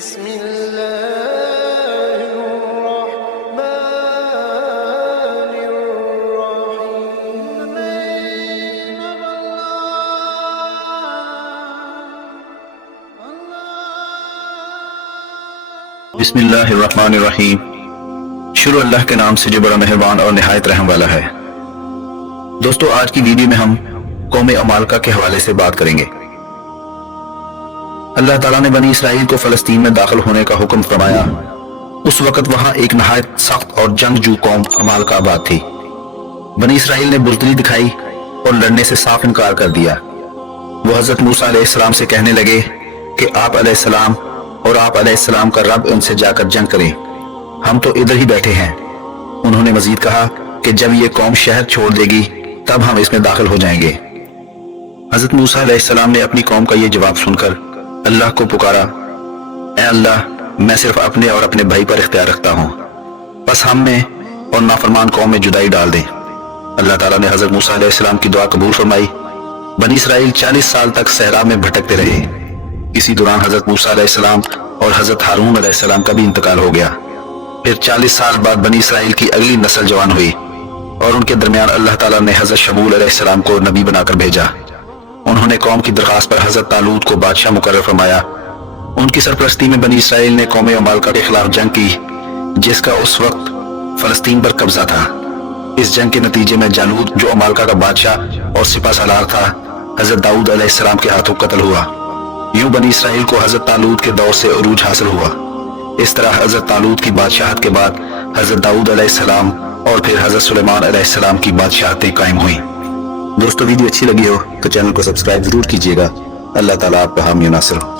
بسم الله الرحمن الرحيم. بسم اللہ الرحمن الرحیم. شروع اللہ کے نام سے جو بڑا مہربان اور نہایت رحم والا ہے. دوستو، آج کی ویڈیو میں ہم قوم عمالقہ کے حوالے سے بات کریں گے. اللہ تعالیٰ نے بنی اسرائیل کو فلسطین میں داخل ہونے کا حکم فرمایا. اس وقت وہاں ایک نہایت سخت اور جنگجو قوم عمالقہ آباد تھی. بنی اسرائیل نے بزدلی دکھائی اور لڑنے سے صاف انکار کر دیا. وہ حضرت موسیٰ علیہ السلام سے کہنے لگے کہ آپ علیہ السلام اور آپ علیہ السلام کا رب ان سے جا کر جنگ کریں، ہم تو ادھر ہی بیٹھے ہیں. انہوں نے مزید کہا کہ جب یہ قوم شہر چھوڑ دے گی تب ہم اس میں داخل ہو جائیں گے. حضرت موسیٰ علیہ السلام نے اپنی قوم کا یہ جواب سن کر اللہ کو پکارا، اے اللہ، میں صرف اپنے اور اپنے بھائی پر اختیار رکھتا ہوں، بس ہم میں اور نافرمان قوم میں جدائی ڈال دیں. اللہ تعالیٰ نے حضرت موسیٰ علیہ السلام کی دعا قبول فرمائی. بنی اسرائیل 40 سال تک صحرا میں بھٹکتے رہے. اسی دوران حضرت موسیٰ علیہ السلام اور حضرت ہارون علیہ السلام کا بھی انتقال ہو گیا. پھر 40 سال بعد بنی اسرائیل کی اگلی نسل جوان ہوئی اور ان کے درمیان اللہ تعالیٰ نے حضرت شمول علیہ السلام کو نبی بنا کر بھیجا. انہوں نے قوم کی درخواست پر حضرت طالوت کو بادشاہ مقرر فرمایا. ان کی سرپرستی میں بنی اسرائیل نے قوم عمالقہ کے خلاف جنگ کی، جس کا اس وقت فلسطین پر قبضہ تھا. اس جنگ کے نتیجے میں جالوت، جو عمالقہ کا بادشاہ اور سپہ سالار تھا، حضرت داؤد علیہ السلام کے ہاتھوں قتل ہوا. یوں بنی اسرائیل کو حضرت طالوت کے دور سے عروج حاصل ہوا. اس طرح حضرت طالوت کی بادشاہت کے بعد حضرت داؤد علیہ السلام اور پھر حضرت سلیمان علیہ السلام کی بادشاہتیں قائم ہوئیں. دوستو، ویڈیو اچھی لگی ہو تو چینل کو سبسکرائب ضرور کیجیے گا. اللہ تعالیٰ آپ کا حامی و ناصر ہو.